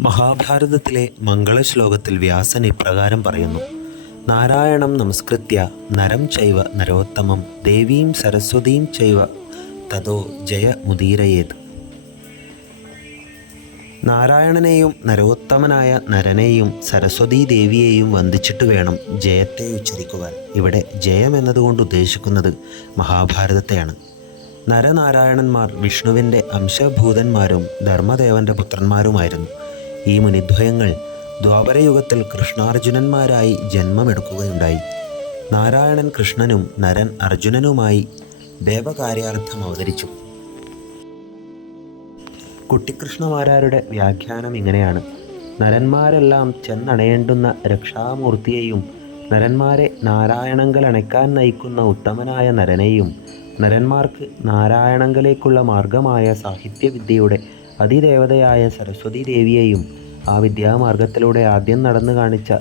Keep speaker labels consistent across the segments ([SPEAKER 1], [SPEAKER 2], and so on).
[SPEAKER 1] മഹാഭാരതത്തിലെ മംഗളശ്ലോകത്തിൽ വ്യാസൻ ഇപ്രകാരം പറയുന്നു. നാരായണം നമസ്കൃത്യ നരം ചൈവ നരോത്തമം ദേവീം സരസ്വതീം ചൈവ തതോ ജയ മുദീരയേത്. നാരായണനെയും നരോത്തമനായ നരനെയും സരസ്വതീ ദേവിയെയും വന്ദിച്ചിട്ട് വേണം ജയത്തെ ഉച്ചരിക്കുവാൻ. ഇവിടെ ജയം എന്നതുകൊണ്ട് ഉദ്ദേശിക്കുന്നത് മഹാഭാരതത്തെയാണ്. നരനാരായണന്മാർ വിഷ്ണുവിന്റെ അംശഭൂതന്മാരും ധർമ്മദേവന്റെ പുത്രന്മാരുമായിരുന്നു. ഈ മുനിദ്വയങ്ങൾ ദ്വാപരയുഗത്തിൽ കൃഷ്ണാർജുനന്മാരായി ജന്മമെടുക്കുകയുണ്ടായി. നാരായണൻ കൃഷ്ണനും നരൻ അർജുനനുമായി ദേവകാര്യാർത്ഥം അവതരിച്ചു. കുട്ടിക്കൃഷ്ണമാരാരുടെ വ്യാഖ്യാനം ഇങ്ങനെയാണ്. നരന്മാരെല്ലാം ചെന്നണയേണ്ടുന്ന രക്ഷാമൂർത്തിയെയും നരന്മാരെ നാരായണങ്കൽ അണയ്ക്കാൻ നയിക്കുന്ന ഉത്തമനായ നരനെയും നരന്മാർക്ക് നാരായണങ്കലേക്കുള്ള മാർഗമായ സാഹിത്യവിദ്യയുടെ അതിദേവതയായ സരസ്വതി ദേവിയെയും ആ വിദ്യാമാർഗത്തിലൂടെ ആദ്യം നടന്നു കാണിച്ച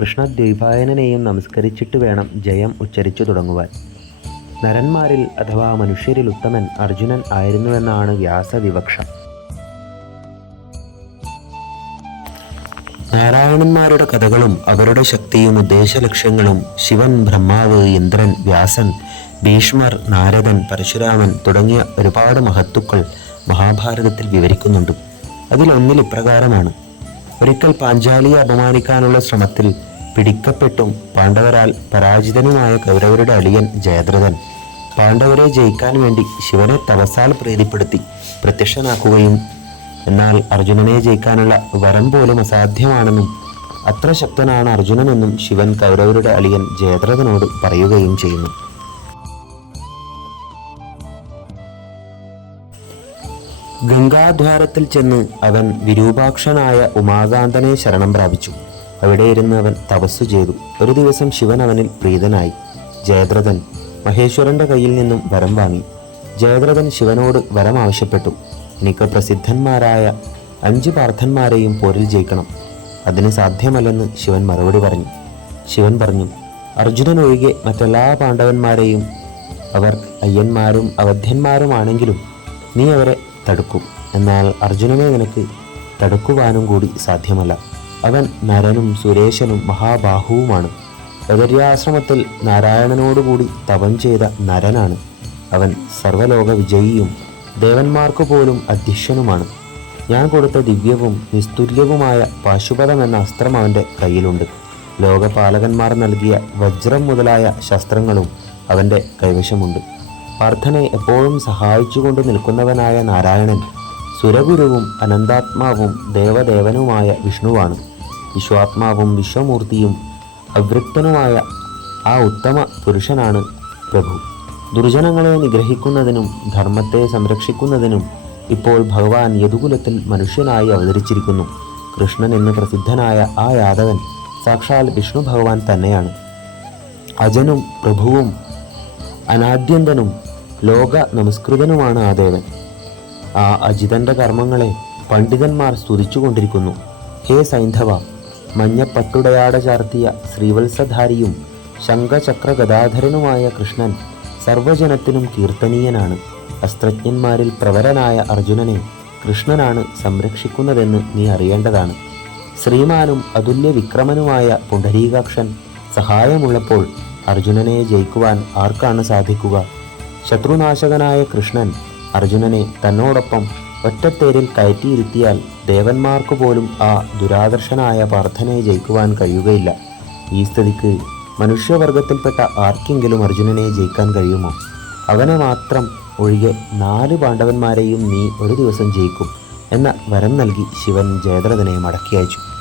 [SPEAKER 1] കൃഷ്ണദ്വൈപായനെയും നമസ്കരിച്ചിട്ട് വേണം ജയം ഉച്ചരിച്ചു തുടങ്ങുവാൻ. നരന്മാരിൽ അഥവാ മനുഷ്യരിൽ ഉത്തമൻ അർജുനൻ ആയിരുന്നുവെന്നാണ് വ്യാസവിവക്ഷ. നാരായണന്മാരുടെ കഥകളും അവരുടെ ശക്തിയും ഉദ്ദേശലക്ഷ്യങ്ങളും ശിവൻ ബ്രഹ്മാവ് ഇന്ദ്രൻ വ്യാസൻ ഭീഷ്മർ നാരദൻ പരശുരാമൻ തുടങ്ങിയ ഒരുപാട് മഹത്തുക്കൾ മഹാഭാരതത്തിൽ വിവരിക്കുന്നുണ്ട്. അതിലൊന്നിൽ ഇപ്രകാരമാണ്. ഒരിക്കൽ പാഞ്ചാലിയെ അപമാനിക്കാനുള്ള ശ്രമത്തിൽ പിടിക്കപ്പെട്ടും പാണ്ഡവരാൽ പരാജിതനുമായ കൗരവരുടെ അളിയൻ ജയദ്രഥൻ പാണ്ഡവരെ ജയിക്കാൻ വേണ്ടി ശിവനെ തപസാൽ പ്രീതിപ്പെടുത്തി പ്രത്യക്ഷനാക്കുകയും എന്നാൽ അർജുനനെ ജയിക്കാനുള്ള വരം പോലും അസാധ്യമാണെന്നും അത്ര ശക്തനാണ് അർജുനനെന്നും ശിവൻ കൗരവരുടെ അളിയൻ ജയദ്രഥനോട് പറയുകയും ചെയ്യുന്നു. ഗംഗാദ്വാരത്തിൽ ചെന്ന് അവൻ വിരൂപാക്ഷനായ ഉമാകാന്തനെ ശരണം പ്രാപിച്ചു. അവിടെ ഇരുന്ന് അവൻ തപസ്സു ചെയ്തു. ഒരു ദിവസം ശിവൻ അവനിൽ പ്രീതനായി. ജയദ്രഥൻ മഹേശ്വരന്റെ കയ്യിൽ നിന്നും വരം വാങ്ങി. ജയദ്രഥൻ ശിവനോട് വരം ആവശ്യപ്പെട്ടു. എനിക്ക് പ്രസിദ്ധന്മാരായ അഞ്ച് പാർത്ഥന്മാരെയും പോരിൽ ജയിക്കണം. അതിന് സാധ്യമല്ലെന്ന് ശിവൻ മറുപടി പറഞ്ഞു. ശിവൻ പറഞ്ഞു അർജുനൻ ഒഴികെ മറ്റെല്ലാ പാണ്ഡവന്മാരെയും അവർ അയ്യന്മാരും അവധ്യന്മാരുമാണെങ്കിലും നീ അവരെ തടുക്കും. എന്നാൽ അർജുനനെ നിനക്ക് തടുക്കുവാനും കൂടി സാധ്യമല്ല. അവൻ നരനും സുരേശനും മഹാബാഹുവുമാണ്. ബദര്യാശ്രമത്തിൽ നാരായണനോടുകൂടി തപം ചെയ്ത നരനാണ്. അവൻ സർവലോക വിജയിയും ദേവന്മാർക്കു പോലും അധ്യക്ഷനുമാണ്. ഞാൻ കൊടുത്ത ദിവ്യവും നിസ്തുല്യവുമായ പാശുപതം എന്ന അസ്ത്രം അവന്റെ കയ്യിലുണ്ട്. ലോകപാലകന്മാർ നൽകിയ വജ്രം മുതലായ ശസ്ത്രങ്ങളും അവന്റെ കൈവശമുണ്ട്. പാർത്ഥനെ എപ്പോഴും സഹായിച്ചുകൊണ്ട് നിൽക്കുന്നവനായ നാരായണൻ സുരഗുരുവും അനന്താത്മാവും ദേവദേവനുമായ വിഷ്ണുവാണ്. വിശ്വാത്മാവും വിശ്വമൂർത്തിയും അവൃക്തനുമായ ആ ഉത്തമ പുരുഷനാണ് പ്രഭു. ദുർജനങ്ങളെ നിഗ്രഹിക്കുന്നതിനും ധർമ്മത്തെ സംരക്ഷിക്കുന്നതിനും ഇപ്പോൾ ഭഗവാൻ യദുകുലത്തിൽ മനുഷ്യനായി അവതരിച്ചിരിക്കുന്നു. കൃഷ്ണൻ എന്ന് പ്രസിദ്ധനായ ആ യാദവൻ സാക്ഷാൽ വിഷ്ണു ഭഗവാൻ തന്നെയാണ്. അജനും പ്രഭുവും അനാദ്യന്തനും ലോക നമസ്കൃതനുമാണ് ആ ദേവൻ. ആ അജിതന്റെ കർമ്മങ്ങളെ പണ്ഡിതന്മാർ സ്തുതിച്ചുകൊണ്ടിരിക്കുന്നു. ഹേ സൈന്ധവ മഞ്ഞപ്പട്ടുടയാട ചാർത്തിയ ശ്രീവത്സധാരിയും ശംഖചക്ര ഗദാധരനുമായ കൃഷ്ണൻ സർവജനത്തിനും കീർത്തനീയനാണ്. അസ്ത്രജ്ഞന്മാരിൽ പ്രവരനായ അർജുനനെ കൃഷ്ണനാണ് സംരക്ഷിക്കുന്നതെന്ന് നീ അറിയേണ്ടതാണ്. ശ്രീമാനും അതുല്യ വിക്രമനുമായ പുണ്ഡരീകാക്ഷൻ സഹായമുള്ളപ്പോൾ അർജുനനെ ജയിക്കുവാൻ ആർക്കാണ് സാധിക്കുക? ശത്രുനാശകനായ കൃഷ്ണൻ അർജുനനെ തന്നോടൊപ്പം ഒറ്റത്തേരിൽ കയറ്റിയിരുത്തിയാൽ ദേവന്മാർക്ക് പോലും ആ ദുരാദർശനായ പാർത്ഥനെ ജയിക്കുവാൻ കഴിയുകയില്ല. ഈ സ്ഥിതിക്ക് മനുഷ്യവർഗത്തിൽപ്പെട്ട ആർക്കെങ്കിലും അർജുനനെ ജയിക്കാൻ കഴിയുമോ? അവനെ മാത്രം ഒഴികെ നാല് പാണ്ഡവന്മാരെയും നീ ഒരു ദിവസം ജയിക്കും എന്ന വരം നൽകി ശിവൻ ജയദ്രഥനെ മടക്കി അയച്ചു.